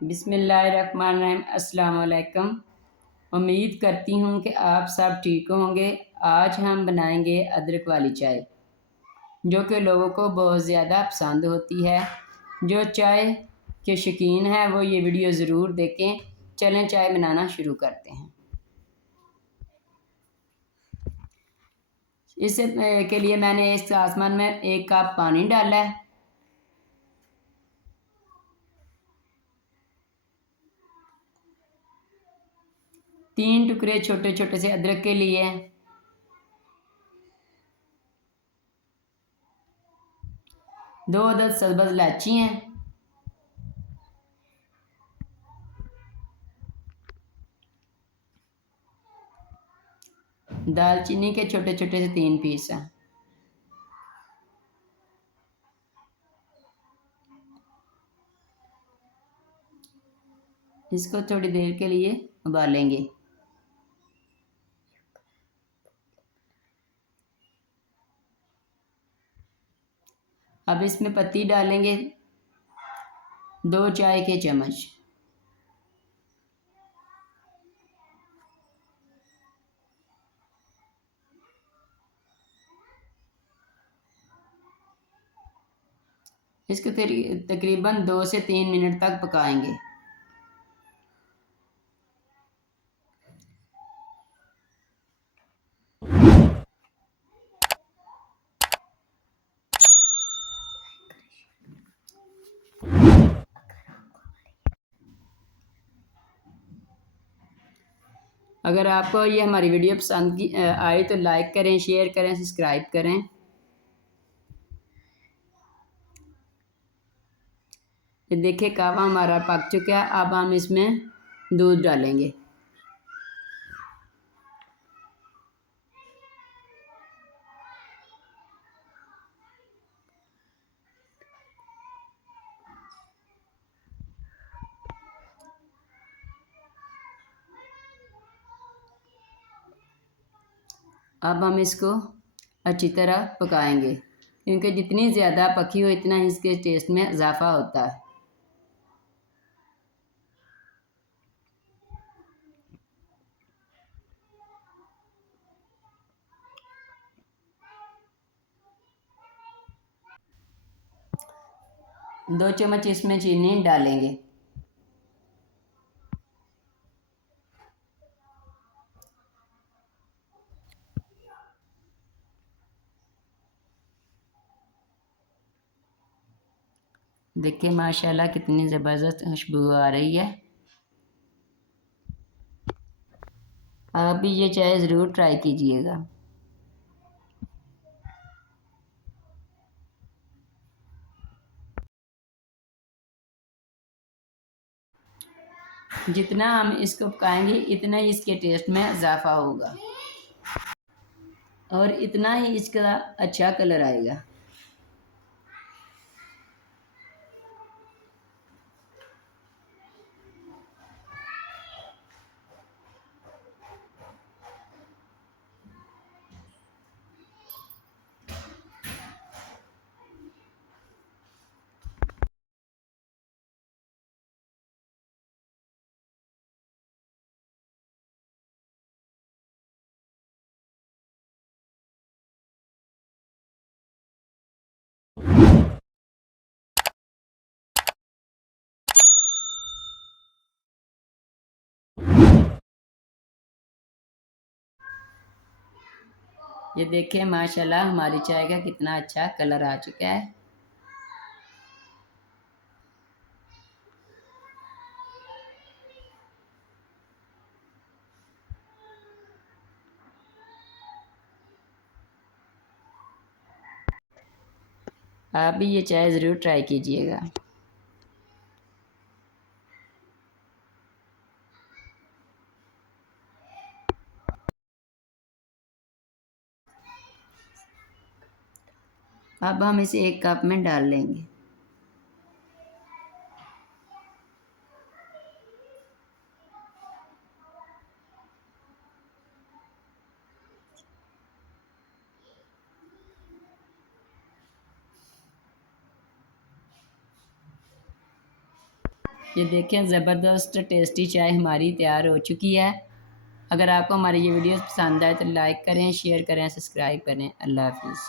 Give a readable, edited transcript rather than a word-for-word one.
बिस्मिल्लाहिर्रहमानिर्रहीम। अस्सलाम वालेकुम। उम्मीद करती हूँ कि आप सब ठीक होंगे। आज हम बनाएंगे अदरक वाली चाय, जो कि लोगों को बहुत ज़्यादा पसंद होती है। जो चाय के शौकीन हैं वो ये वीडियो ज़रूर देखें। चलें चाय बनाना शुरू करते हैं। इससे के लिए मैंने इस आसमान में 1 कप पानी डाला है। तीन टुकड़े छोटे छोटे से अदरक के लिए, 2 अदद सब्ज़ इलायची हैं, दालचीनी के छोटे छोटे से 3 पीस हैं। इसको थोड़ी देर के लिए उबालेंगे। अब इसमें पत्ती डालेंगे, 2 चाय के चम्मच। इसको तकरीबन 2 से 3 मिनट तक पकाएंगे। अगर आपको ये हमारी वीडियो पसंद आए तो लाइक करें, शेयर करें, सब्सक्राइब करें। ये देखिए कहवा हमारा पक चुका है। अब हम इसमें दूध डालेंगे। अब हम इसको अच्छी तरह पकाएंगे, क्योंकि जितनी ज़्यादा पकी हो इतना इसके टेस्ट में इजाफा होता है। दो चम्मच इसमें चीनी डालेंगे। देखिए माशाल्लाह कितनी ज़बरदस्त खुशबू आ रही है। आप भी ये चाय ज़रूर ट्राई कीजिएगा। जितना हम इसको पकाएंगे इतना ही इसके टेस्ट में इजाफा होगा और इतना ही इसका अच्छा कलर आएगा। ये देखिए माशाल्लाह हमारी चाय का कितना अच्छा कलर आ चुका है। आप भी ये चाय ज़रूर ट्राई कीजिएगा। अब हम इसे 1 कप में डाल लेंगे। ये देखें ज़बरदस्त टेस्टी चाय हमारी तैयार हो चुकी है। अगर आपको हमारी ये वीडियोस पसंद आए तो लाइक करें, शेयर करें, सब्सक्राइब करें। अल्लाह हाफ़िज़।